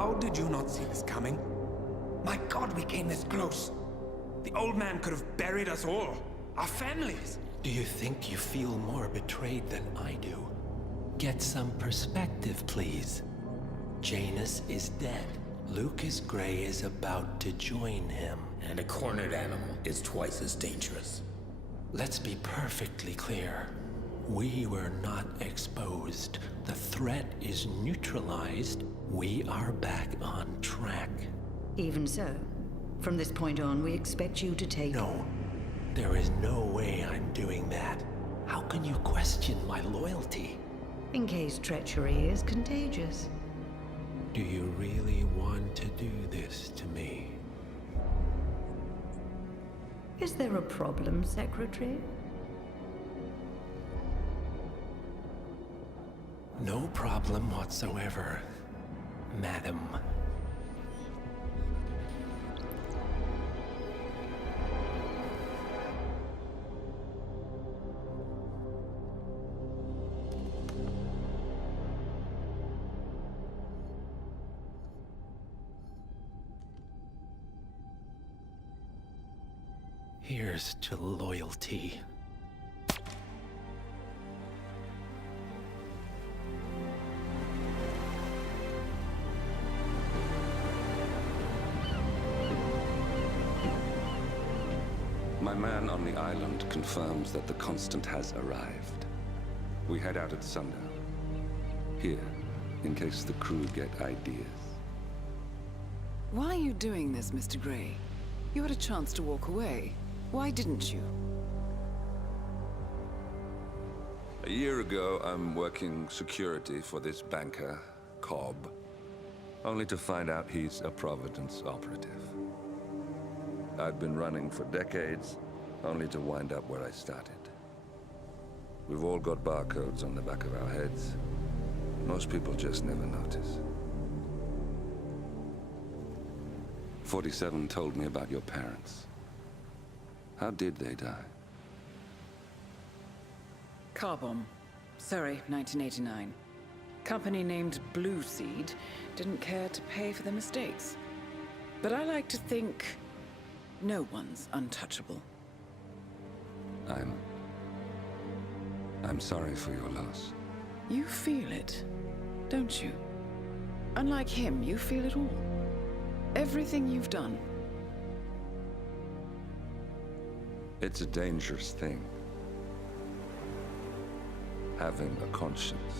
How did you not see this coming? My God, we came this close. The old man could have buried us all. Our families. Do you think you feel more betrayed than I do? Get some perspective, please. Janus is dead. Lucas Gray is about to join him. And a cornered animal is twice as dangerous. Let's be perfectly clear. We were not exposed. The threat is neutralized. We are back on track. Even so, from this point on, we expect you to take... No, there is no way I'm doing that. How can you question my loyalty? In case treachery is contagious. Do you really want to do this to me? Is there a problem, Secretary? No problem whatsoever, Madam. Here's to loyalty. My man on the island confirms that the Constant has arrived. We head out at sundown. Here, in case the crew get ideas. Why are you doing this, Mr. Gray? You had a chance to walk away. Why didn't you? A year ago, I'm working security for this banker, Cobb, only to find out he's a Providence operative. I've been running for decades, only to wind up where I started. We've all got barcodes on the back of our heads. Most people just never notice. 47 told me about your parents. How did they die? Car bomb. Surrey, 1989. Company named Blue Seed didn't care to pay for their mistakes. But I like to think no one's untouchable. I'm sorry for your loss. You feel it, don't you? Unlike him, you feel it all. Everything you've done. It's a dangerous thing. Having a conscience.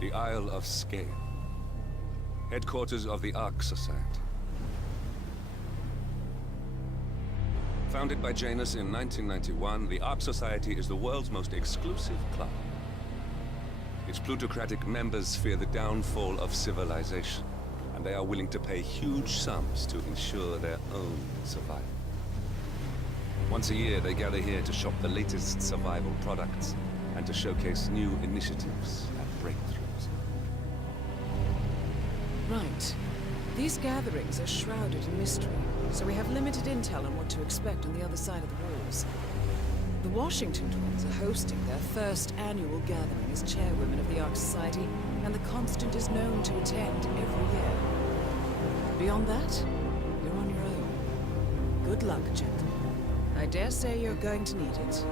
The Isle of Scale, headquarters of the Ark Society. Founded by Janus in 1991, the Ark Society is the world's most exclusive club. Its plutocratic members fear the downfall of civilization, and they are willing to pay huge sums to ensure their own survival. Once a year, they gather here to shop the latest survival products and to showcase new initiatives and breakthroughs. Right. These gatherings are shrouded in mystery, so we have limited intel on what to expect on the other side of the walls. The Washington twins are hosting their first annual gathering as chairwomen of the Ark Society, and the Constant is known to attend every year. Beyond that, you're on your own. Good luck, gentlemen. I dare say you're going to need it.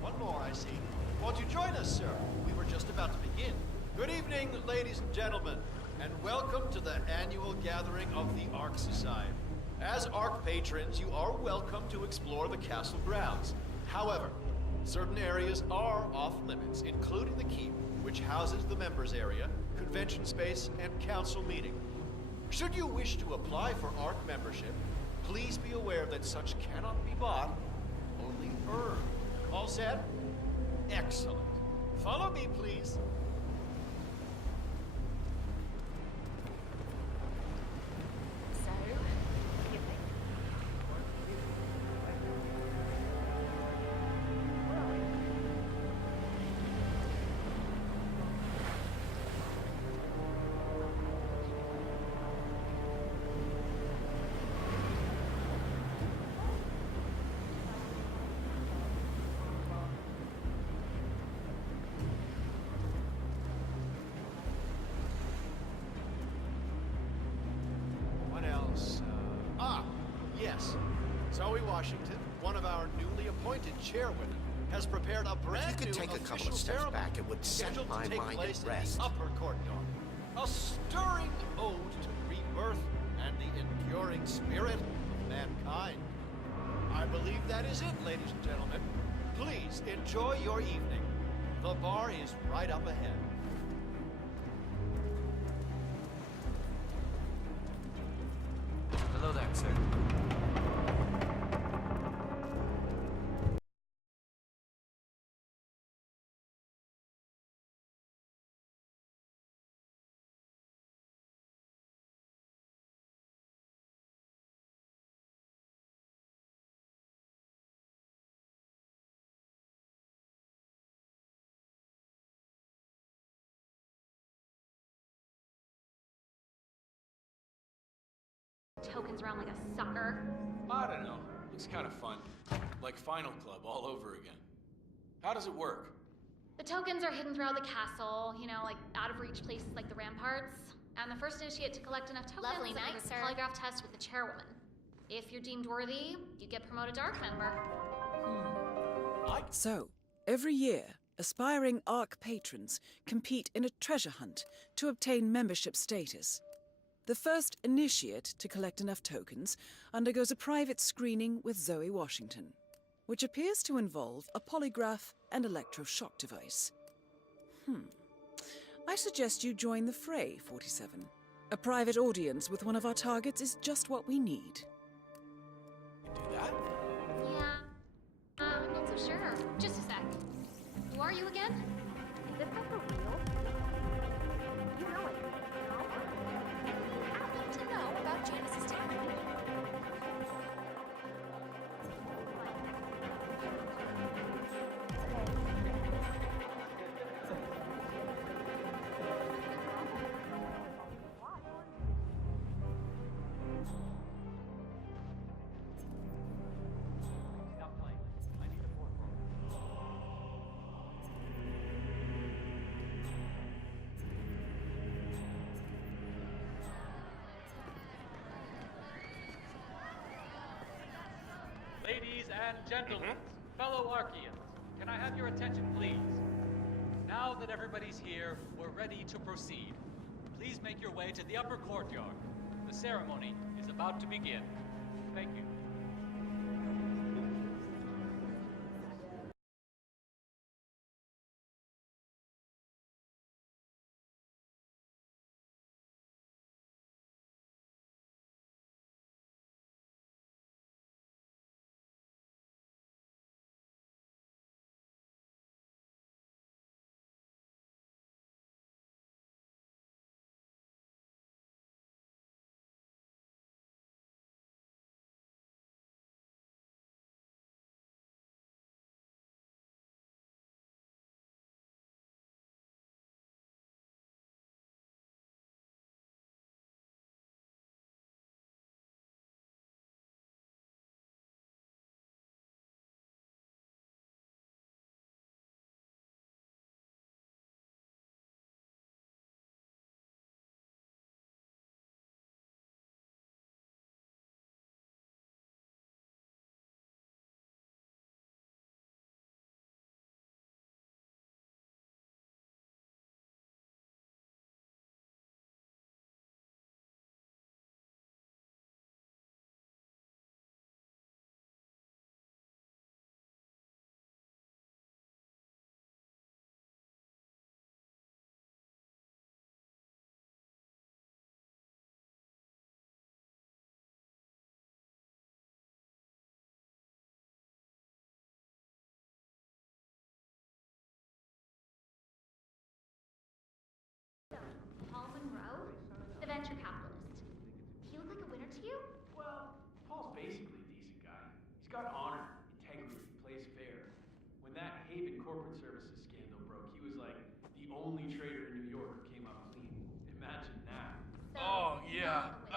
One more, I see. Won't you join us, sir? We were just about to begin. Good evening, ladies and gentlemen, and welcome to the annual gathering of the Ark Society. As Ark patrons, you are welcome to explore the castle grounds. However, certain areas are off limits, including the keep, which houses the members area, convention space, and council meeting. Should you wish to apply for Ark membership, please be aware that such cannot be bought, only earned. All set? Excellent. Follow me, please. Yes. Zoe Washington, one of our newly appointed chairwomen, has prepared a brand new take a couple official of steps ceremony back, it would set scheduled my to take mind place at rest. in the upper courtyard. A stirring ode to rebirth and the enduring spirit of mankind. I believe that is it, ladies and gentlemen. Please enjoy your evening. The bar is right up ahead. Hello there, sir. Tokens around like a sucker. I don't know. Looks kind of fun. Like Final Club all over again. How does it work? The tokens are hidden throughout the castle, you know, like out of reach places like the ramparts. And the first initiate to collect enough tokens Lovely night, undergoes a sir. polygraph test with the chairwoman. If you're deemed worthy, you get promoted to Ark member. So, every year, aspiring Ark patrons compete in a treasure hunt to obtain membership status. The first initiate to collect enough tokens undergoes a private screening with Zoe Washington, which appears to involve a polygraph and electroshock device. I suggest you join the fray, 47. A private audience with one of our targets is just what we need. You do that? Yeah. I'm not so sure. Just a sec. Who are you again? Is this stuff for real? You know it. Happen to know about Janice's technique. Ladies and gentlemen, fellow Arkians, can I have your attention, please? Now that everybody's here, we're ready to proceed. Please make your way to the upper courtyard. The ceremony is about to begin. Thank you.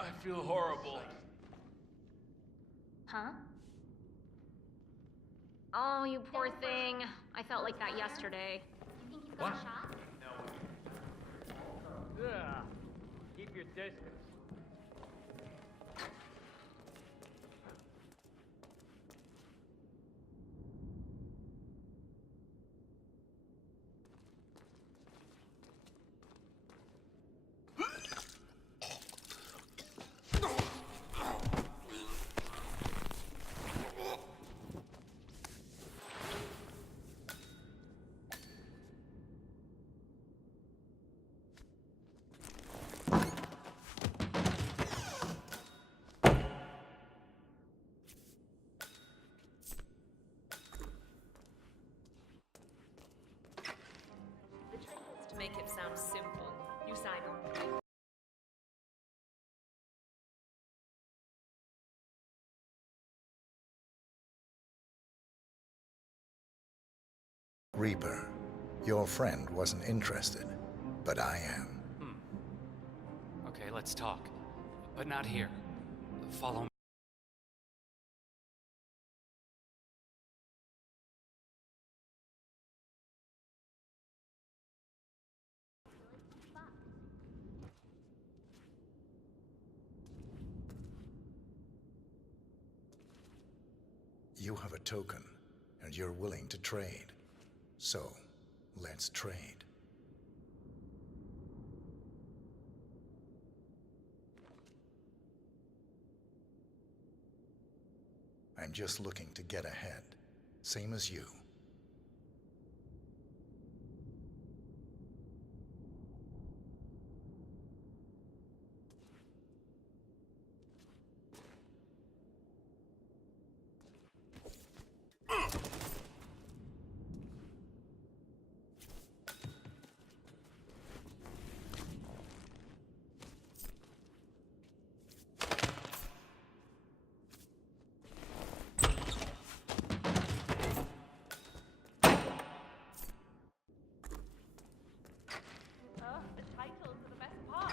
I feel horrible. Huh? Oh, you poor thing. I felt like that yesterday. You think he's got a shot? Yeah. Keep your distance. The trick is to make it sound simple. You sign on. Reaper, your friend wasn't interested, but I am. Okay, let's talk. But not here. Follow me. You have a token, and you're willing to trade. So, let's trade. I'm just looking to get ahead, same as you. The titles are the best part.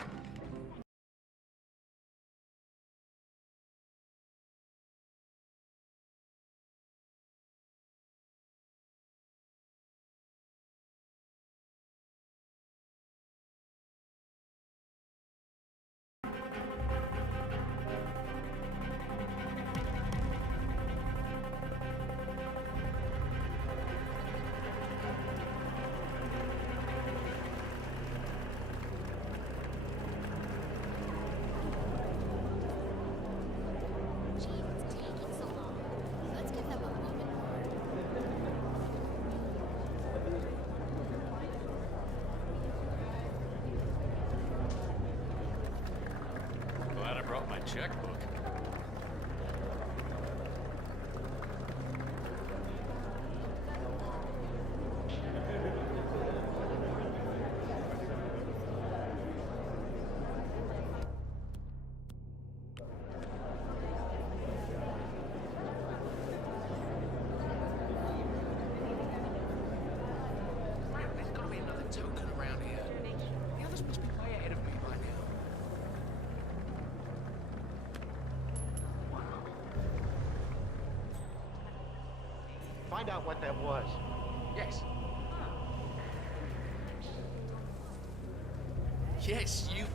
Gee, what's taking so long? Let's give them a moment more. Glad I brought my checkbook. There's gotta be another token around here. The others must be way ahead of me by now. Find out what that was. Yes. Yes, you.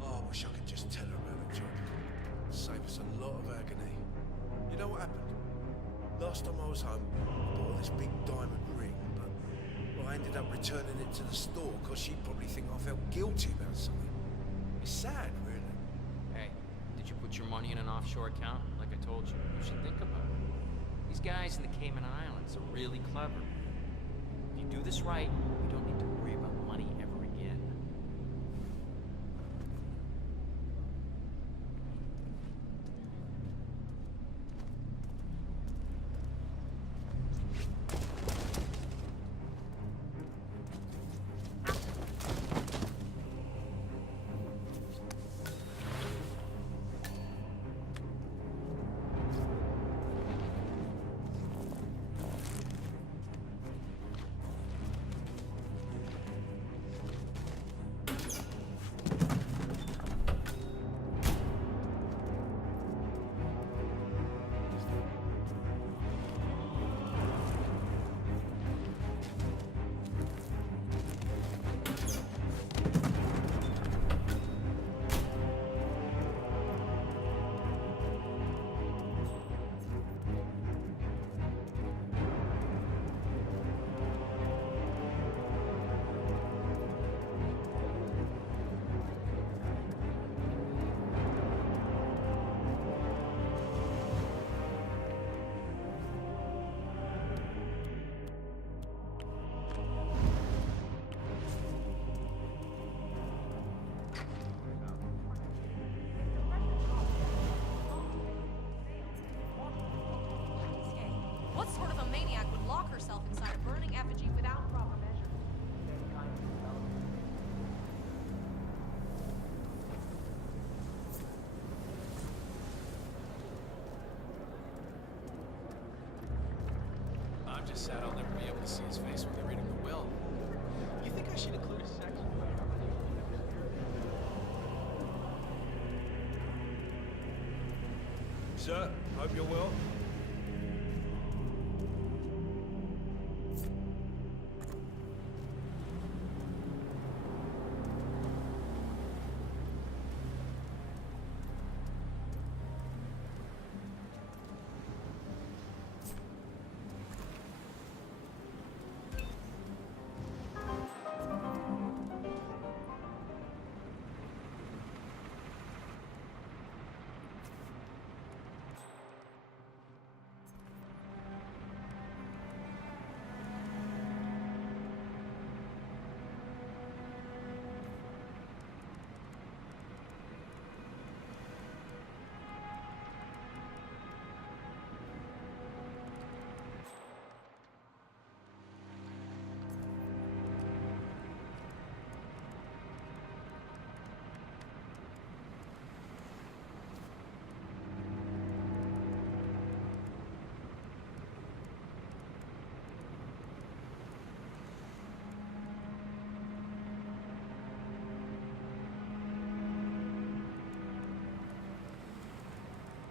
Oh, I wish I could just tell her about the job. Save us a lot of agony. You know what happened? Last time I was home, I bought this big diamond ring, but I ended up returning it to the store because she'd probably think I felt guilty about something. It's sad, really. Hey, did you put your money in an offshore account? Like I told you, you should think about it. These guys in the Cayman Islands are really clever. If you do this right, you don't need to worry about money ever again. What sort of a maniac would lock herself inside a burning effigy without proper measure? I'm just sad I'll never be able to see his face when they're reading the will. You think I should include a section? Sir, hope you're well.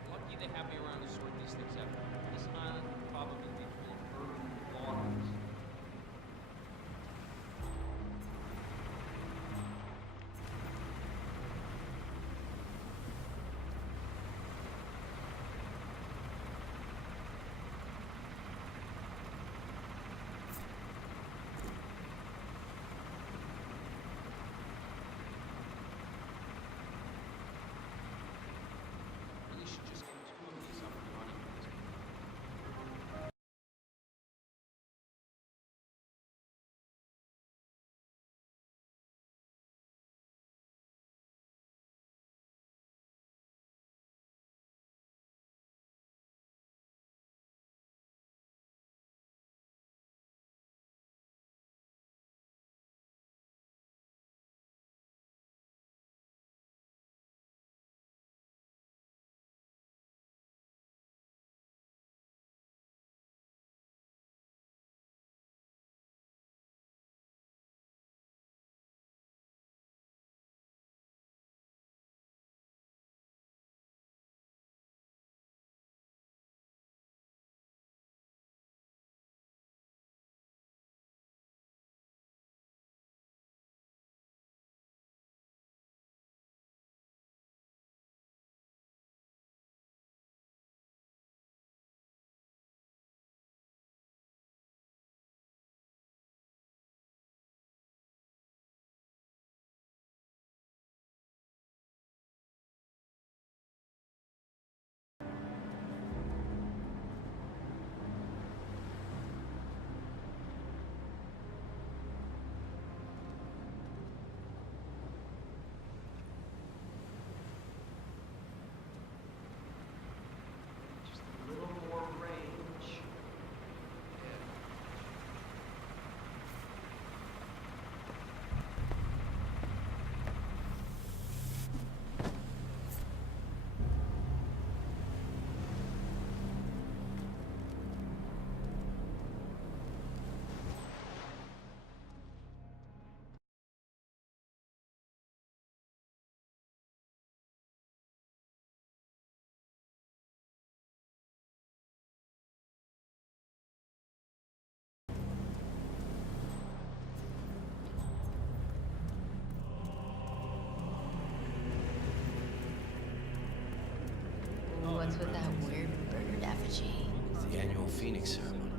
Lucky they have me around to sort these things out. This island would probably be full of bird waters. Really should just get two of these up and running at this point. What's with that weird bird effigy? It's the annual Phoenix ceremony.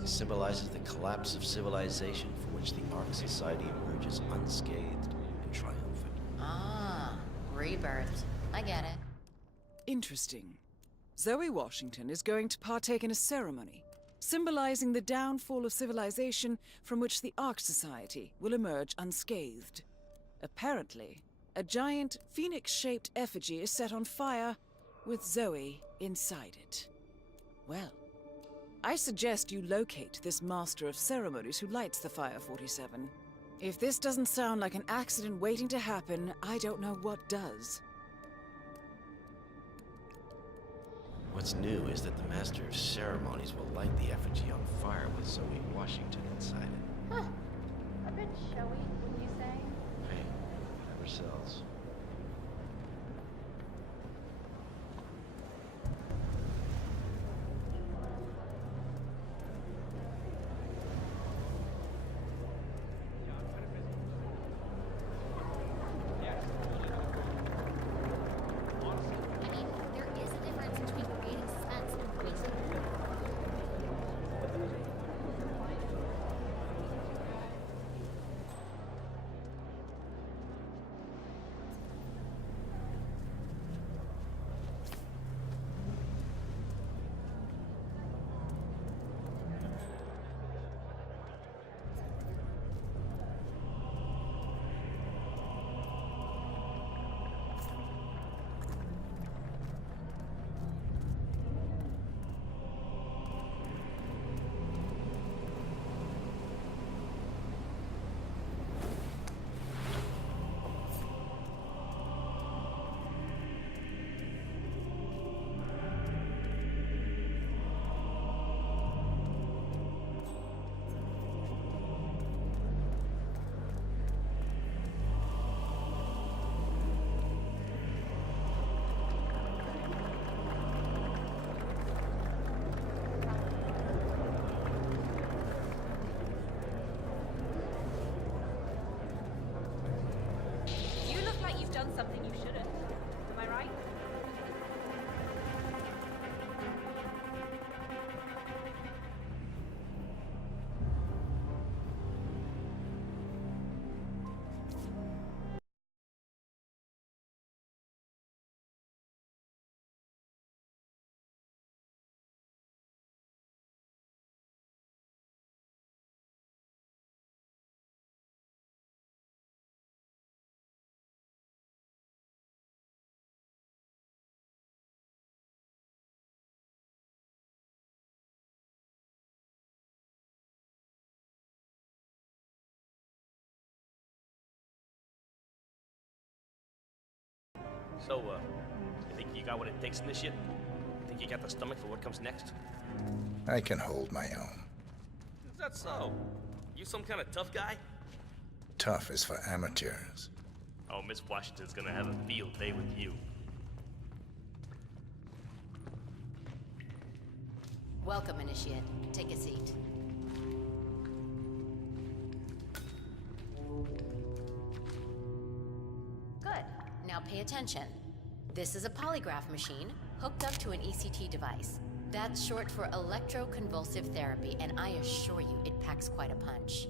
It symbolizes the collapse of civilization from which the Ark Society emerges unscathed and triumphant. Ah, rebirth. I get it. Interesting. Zoe Washington is going to partake in a ceremony, symbolizing the downfall of civilization from which the Ark Society will emerge unscathed. Apparently, a giant phoenix-shaped effigy is set on fire, with Zoe inside it. Well, I suggest you locate this master of ceremonies who lights the Fire 47. If this doesn't sound like an accident waiting to happen, I don't know what does. What's new is that the Master of Ceremonies will light the effigy on fire with Zoe Washington inside it. Huh. A bit showy, wouldn't you say? Hey, never sells. Done something you shouldn't. Am I right? So, you think you got what it takes in this shit? Think you got the stomach for what comes next? I can hold my own. Is that so? You some kind of tough guy? Tough is for amateurs. Oh, Miss Washington's gonna have a field day with you. Welcome, Initiate. Take a seat. Good. Now pay attention. This is a polygraph machine hooked up to an ECT device. That's short for electroconvulsive therapy, and I assure you it packs quite a punch.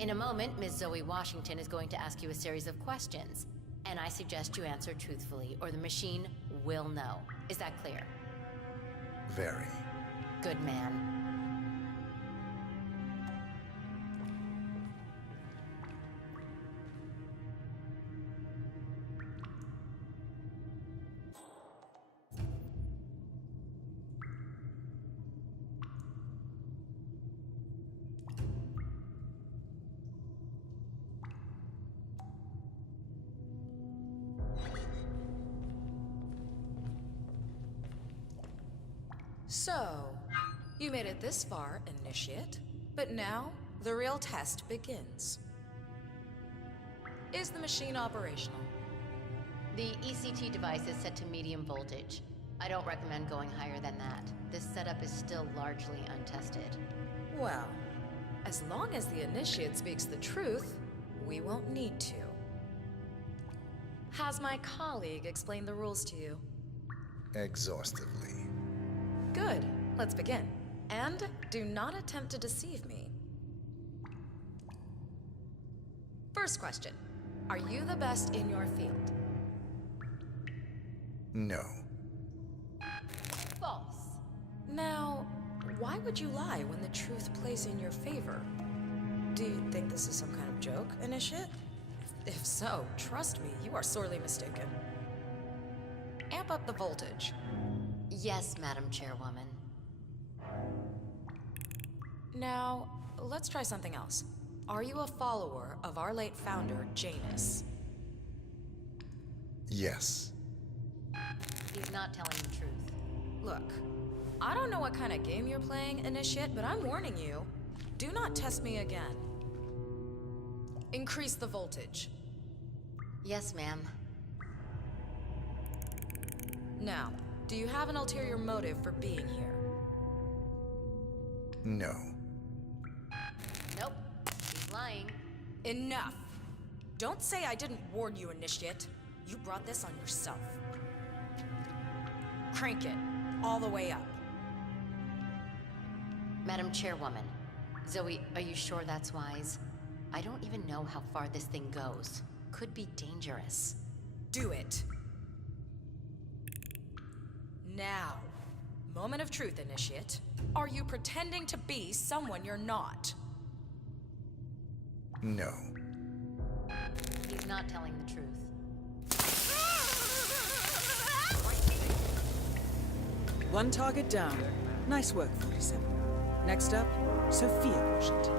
In a moment, Ms. Zoe Washington is going to ask you a series of questions, and I suggest you answer truthfully, or the machine will know. Is that clear? Very. Good man. So, you made it this far, Initiate, but now the real test begins. Is the machine operational? The ECT device is set to medium voltage. I don't recommend going higher than that. This setup is still largely untested. Well, as long as the Initiate speaks the truth, we won't need to. Has my colleague explained the rules to you? Exhaustively. Good. Let's begin. And do not attempt to deceive me. First question. Are you the best in your field? No. False. Now, why would you lie when the truth plays in your favor? Do you think this is some kind of joke, Initiate? If so, trust me, you are sorely mistaken. Amp up the voltage. Yes, Madam Chairwoman. Now, let's try something else. Are you a follower of our late founder, Janus? Yes. He's not telling the truth. Look, I don't know what kind of game you're playing, Initiate, but I'm warning you. Do not test me again. Increase the voltage. Yes, ma'am. Now, do you have an ulterior motive for being here? No. Nope. He's lying. Enough! Don't say I didn't warn you, Initiate. You brought this on yourself. Crank it. All the way up. Madam Chairwoman, Zoe, are you sure that's wise? I don't even know how far this thing goes. Could be dangerous. Do it. Now. Moment of truth, Initiate. Are you pretending to be someone you're not? No. He's not telling the truth. One target down. Nice work, 47. Next up, Sophia Washington.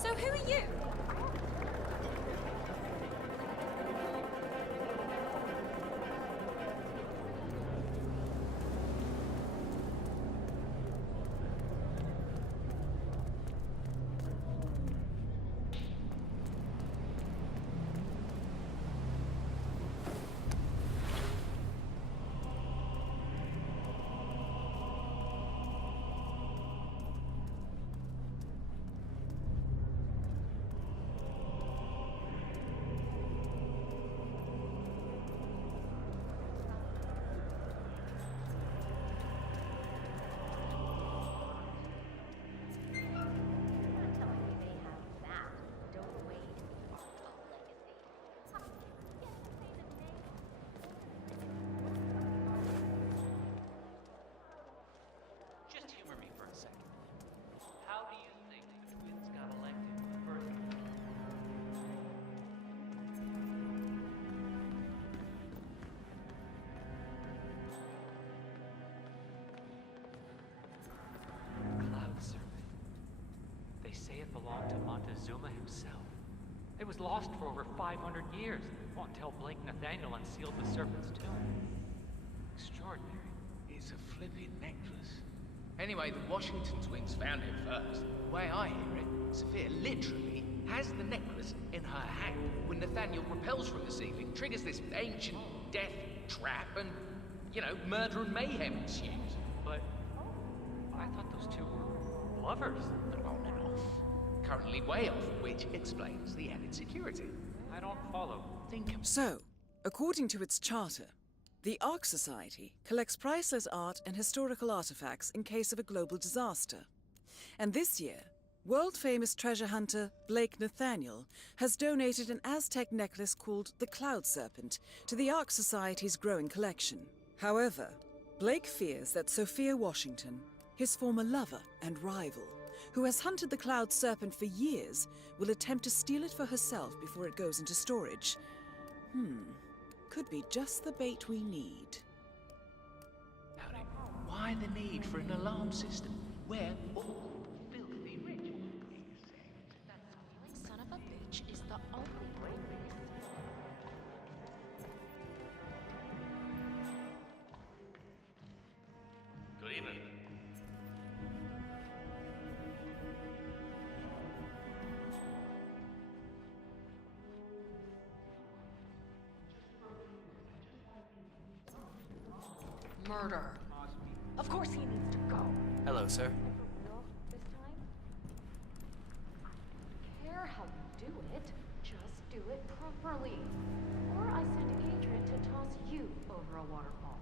So who are you? Just humor me for a second. How do you think the twins got elected in the first place? Cloud Serpent. They say it belonged to Montezuma himself. It was lost for over 500 years, until Blake Nathaniel unsealed the Serpent's tomb. Extraordinary. It's a flipping necklace. Anyway, the Washington twins found it first. The way I hear it, Sophia literally has the necklace in her hand when Nathaniel repels from the ceiling, triggers this ancient death trap, and, you know, murder and mayhem ensues. But I thought those two were lovers. On and off. Currently way off, which explains the added security. I don't follow. Think of So, according to its charter, the Ark Society collects priceless art and historical artifacts in case of a global disaster. And this year, world-famous treasure hunter Blake Nathaniel has donated an Aztec necklace called the Cloud Serpent to the Ark Society's growing collection. However, Blake fears that Sophia Washington, his former lover and rival, who has hunted the Cloud Serpent for years, will attempt to steal it for herself before it goes into storage. Could be just the bait we need. about it. Why the need for an alarm system? Where all filthy rich? That son of a bitch is the only way. Good evening. murder. Of course he needs to go. Hello, sir. This time? I don't care how you do it. Just do it properly. Or I send Adrian to toss you over a waterfall.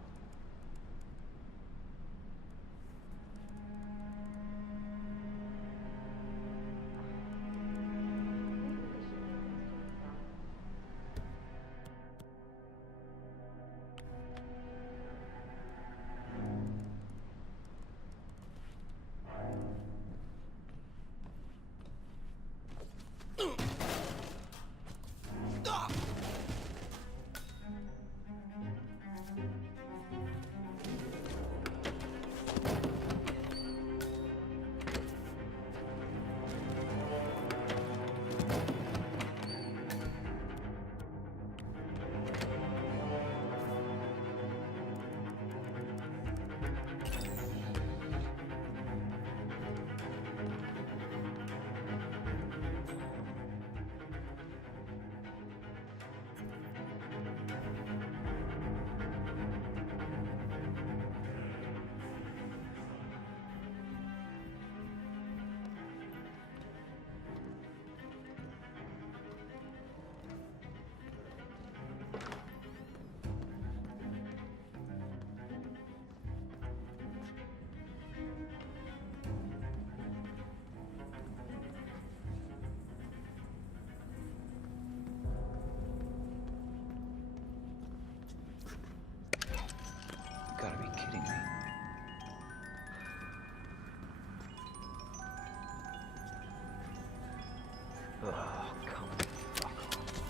You gotta be kidding me. Oh, come on, fuck off.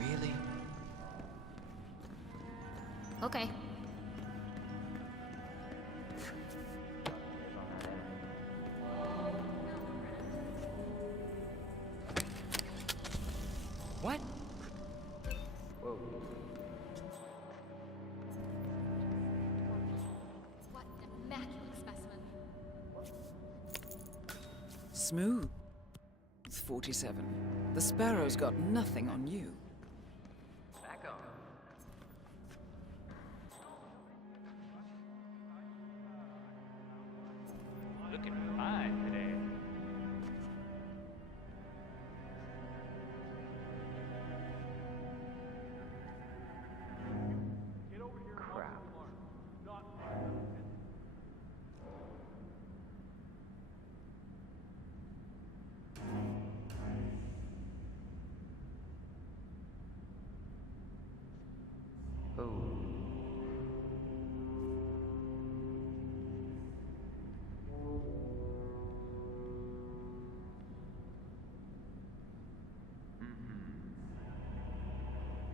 Really? Okay. What? Whoa. What an immaculate specimen. Smooth. 47. The Sparrow's got nothing on you. Back on. Looking fine today. Crap. Oh.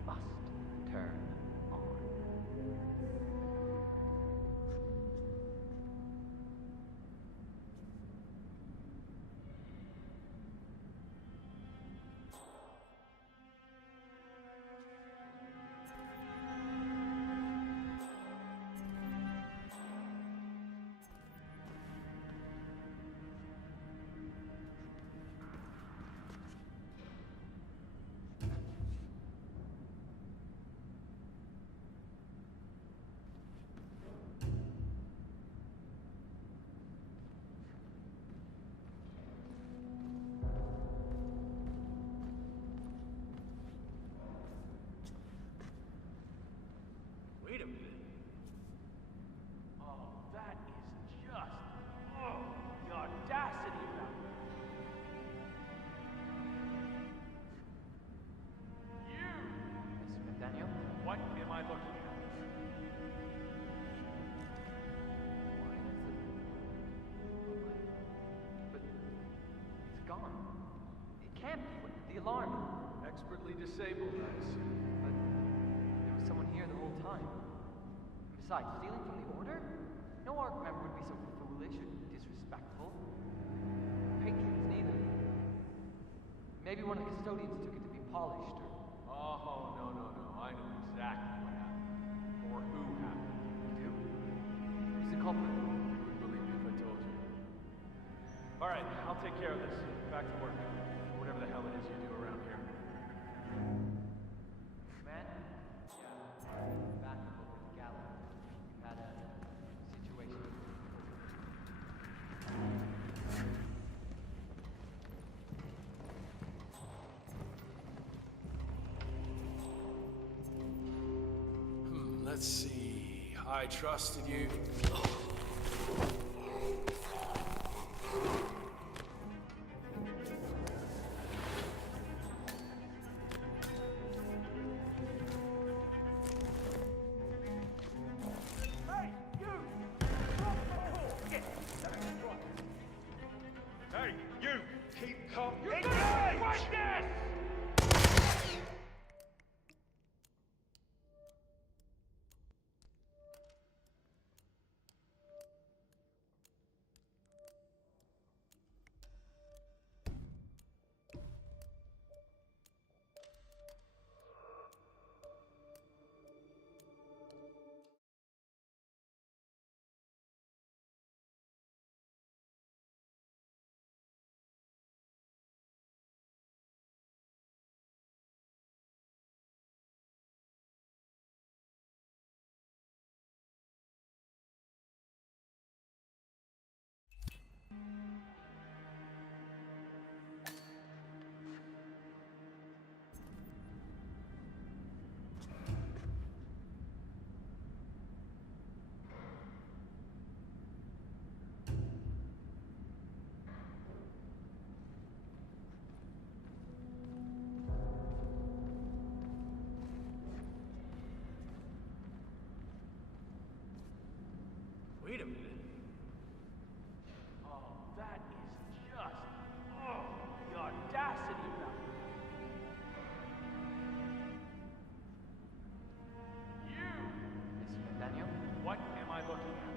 Must turn on. Wait a minute. Oh, that is just... Oh, the audacity of that. You! Mr. Nathaniel? What am I looking at? But it's gone. It can't be. The alarm. Expertly disabled, I assume. But there was someone here the whole time. And besides, stealing from the Order? No Ark member would be so foolish or disrespectful. Patrons neither. Maybe one of the custodians took it to be polished or... Oh, no. I know exactly what happened. Or who happened. You do? Who's the culprit? You would believe me if I told you. Alright, I'll take care of this. Back to work. Whatever the hell it is you do around here. Man? Yeah. Back over the gallery. You had Let's see. I trusted you. Hey, you! Keep calm. Engage! Watch this! Wait a minute. Oh, that is just... Oh, the audacity of that. You! Mr. Nathaniel? What am I looking at?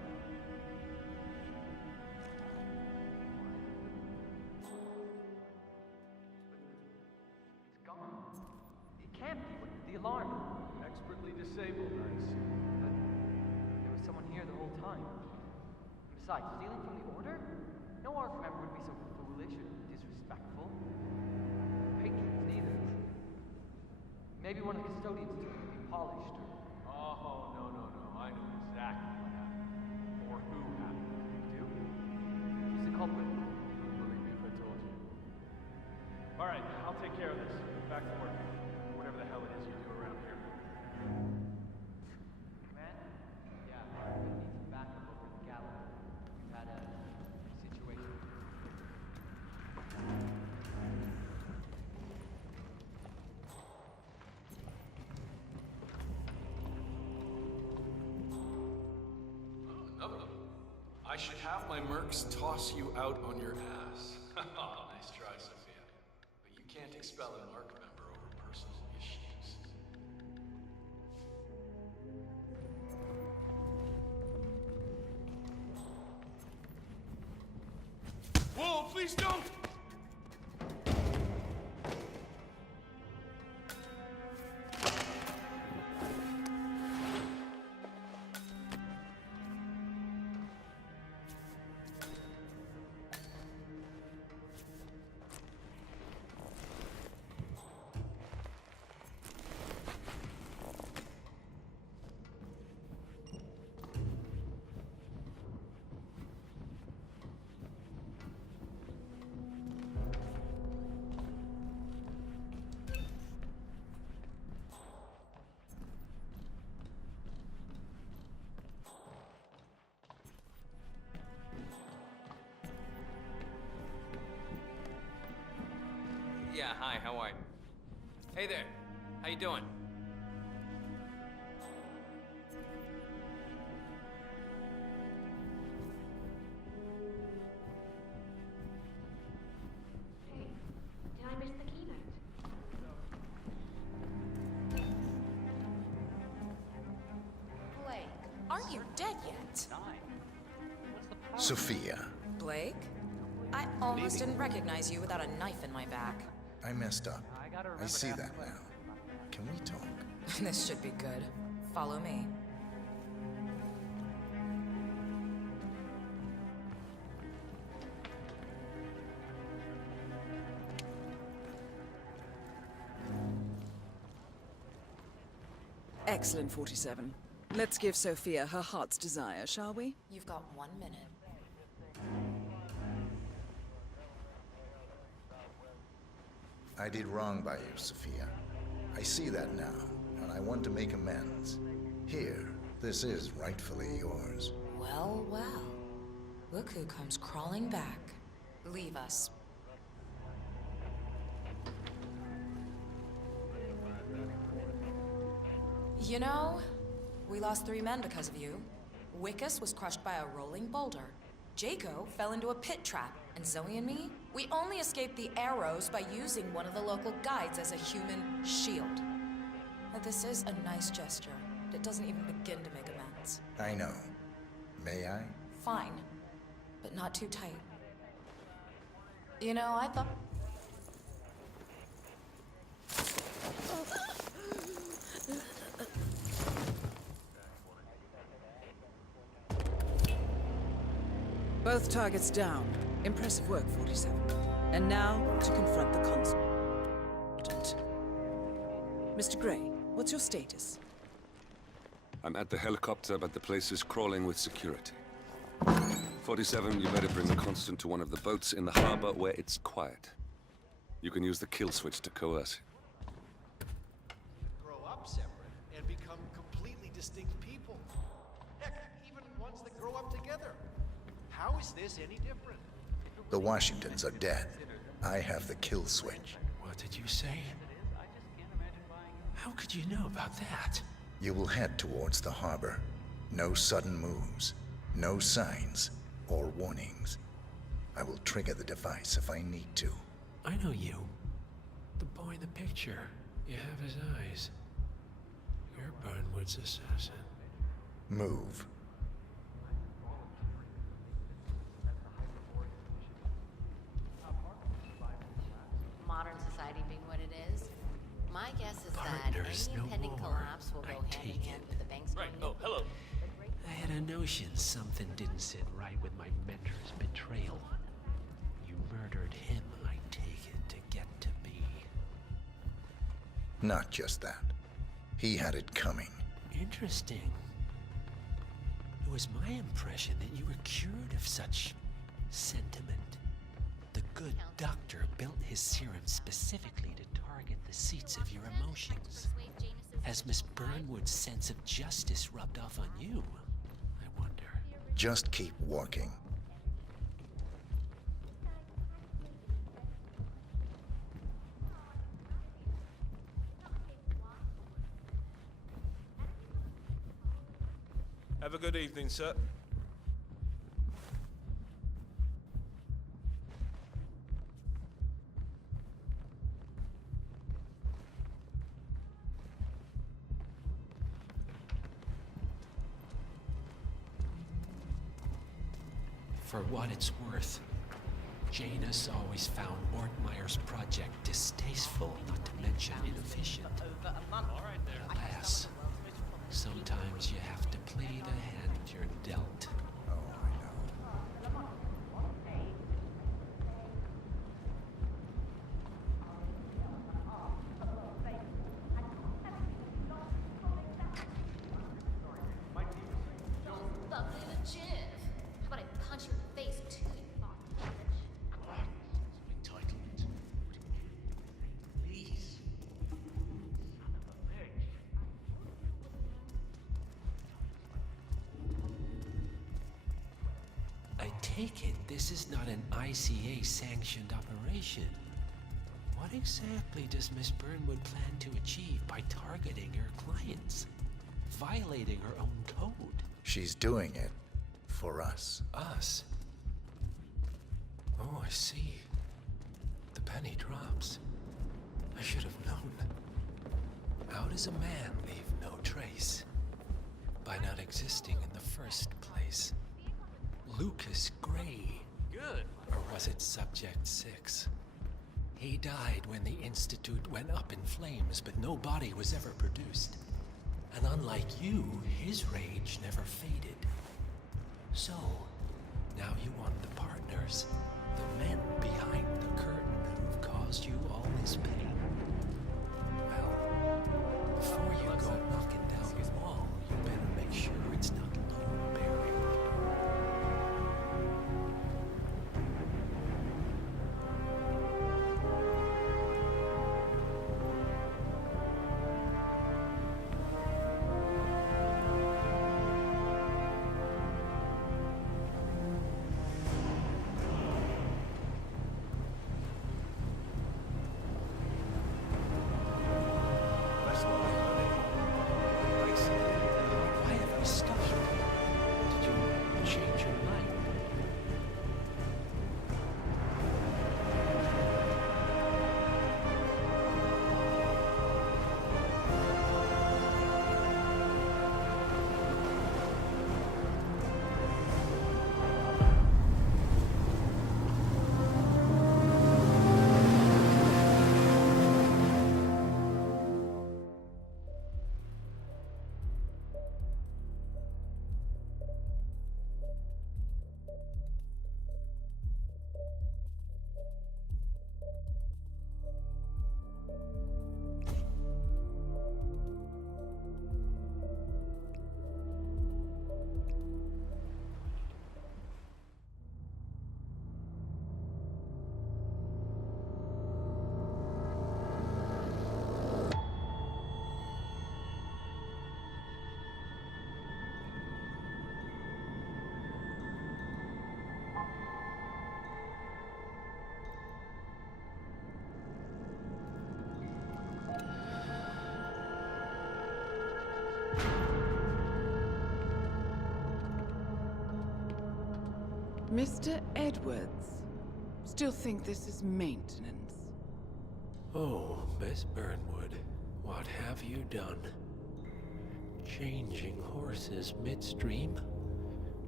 It's gone. It can't be. The alarm. Expertly disabled, I see. But there was someone here the whole time. Besides, stealing from the Order? No Ark member would be so foolish or disrespectful. Patrons neither. Maybe one of the custodians took it to be polished or... Oh, no. I know exactly what happened. Or who happened. You do? Who's the culprit? Believe me if I told you. Alright, I'll take care of this. Back to work. Whatever the hell it is you do around here. Man? Yeah, we need some backup over at the gallery. We've had a situation. Another one. I should have my mercs toss you out on your ass. Nice try, Sophia. But you can't expel an Ark member over personal issues. Whoa, please don't! Yeah, hi, how are you? Hey there, how you doing? Hey, did I miss the keynote? Blake, aren't you dead yet? Sophia, Blake? I almost didn't recognize you without a knife in my back. I messed up. I see that now. Can we talk? This should be good. Follow me. Excellent, 47. Let's give Sophia her heart's desire, shall we? You've got 1 minute. I did wrong by you, Sophia. I see that now, and I want to make amends. Here, this is rightfully yours. Well, well. Look who comes crawling back. Leave us. You know, we lost 3 men because of you. Wickus was crushed by a rolling boulder. Jaco fell into a pit trap, and Zoe and me, we only escaped the arrows by using one of the local guides as a human shield. Now, this is a nice gesture. It doesn't even begin to make amends. I know. May I? Fine, but not too tight. You know, I thought... Both targets down. Impressive work, 47. And now, to confront the constant. Mr. Gray, what's your status? I'm at the helicopter, but the place is crawling with security. 47, you better bring the Constant to one of the boats in the harbor where it's quiet. You can use the kill switch to coerce him. Grow up separate and become completely distinct people. Heck, even ones that grow up together. How is this any different? The Washingtons are dead. I have the kill switch. What did you say? How could you know about that? You will head towards the harbor. No sudden moves, no signs or warnings. I will trigger the device if I need to. I know you. The boy in the picture. You have his eyes. You're Burnwood's assassin. Move. Modern society being what it is, my guess is Partners that any no impending more. collapse will go hand in take hand it. with the banks going Oh, hello. I had a notion something didn't sit right with my mentor's betrayal. You murdered him, I take it, to get to me. Not just that. He had it coming. Interesting. It was my impression that you were cured of such sentiment. The good doctor built his serum specifically to target the seats of your emotions. Has Miss Burnwood's sense of justice rubbed off on you? I wonder. Just keep walking. Have a good evening, sir. For what it's worth, Janus always found Ortmeyer's project distasteful, not to mention inefficient. Alas, sometimes you have to play the hand you're dealt. Lovely legit. How about I punch you in the face too, you fucking bitch? Entitlement. Please. I take it this is not an ICA-sanctioned operation. What exactly does Miss Burnwood plan to achieve by targeting her clients? Violating her own code? She's doing it for us. Us? Oh, I see. The penny drops. I should have known. How does a man leave no trace? By not existing in the first place. Lucas Gray. Good. Or was it Subject 6? He died when the Institute went up in flames, but no body was ever produced. And unlike you, his rage never faded. So, now you want the partners, the men behind the curtain who've caused you all this pain. Well, before you go knocking down the wall, you better make sure it's not load-bearing. Mr. Edwards. Still think this is maintenance? Oh, Miss Burnwood, what have you done? Changing horses midstream?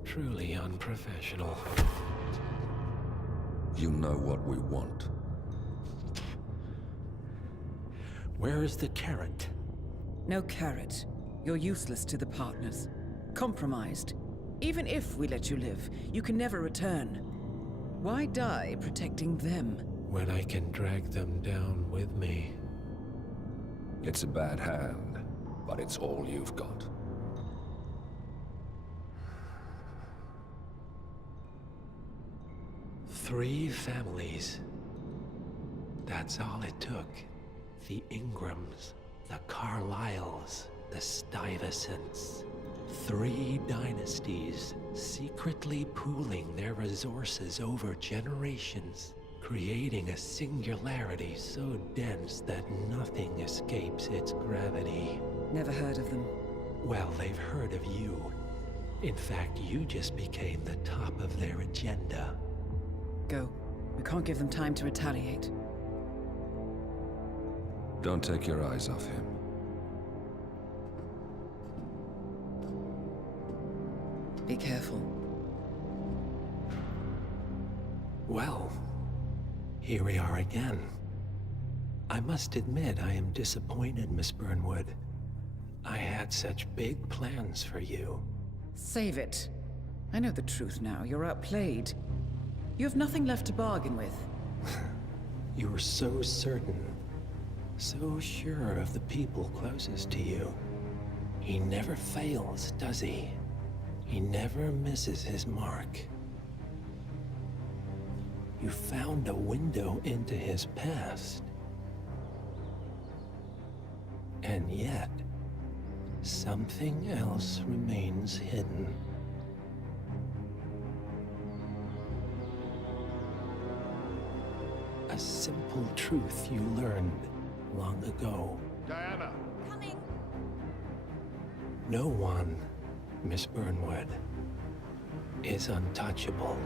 Truly unprofessional. You know what we want. Where is the carrot? No carrot. You're useless to the partners. Compromised. Even if we let you live, you can never return. Why die protecting them? When I can drag them down with me. It's a bad hand, but it's all you've got. Three families. That's all it took. The Ingrams, the Carlyles, the Stuyvesants. 3 dynasties secretly pooling their resources over generations, creating a singularity so dense that nothing escapes its gravity. Never heard of them. Well, they've heard of you. In fact, you just became the top of their agenda. Go. We can't give them time to retaliate. Don't take your eyes off him. Be careful. Well, here we are again. I must admit I am disappointed, Miss Burnwood. I had such big plans for you. Save it. I know the truth now. You're outplayed. You have nothing left to bargain with. You were so certain. So sure of the people closest to you. He never fails, does he? He never misses his mark. You found a window into his past. And yet, something else remains hidden. A simple truth you learned long ago. Diana! Coming! No one, Miss Burnwood, is untouchable.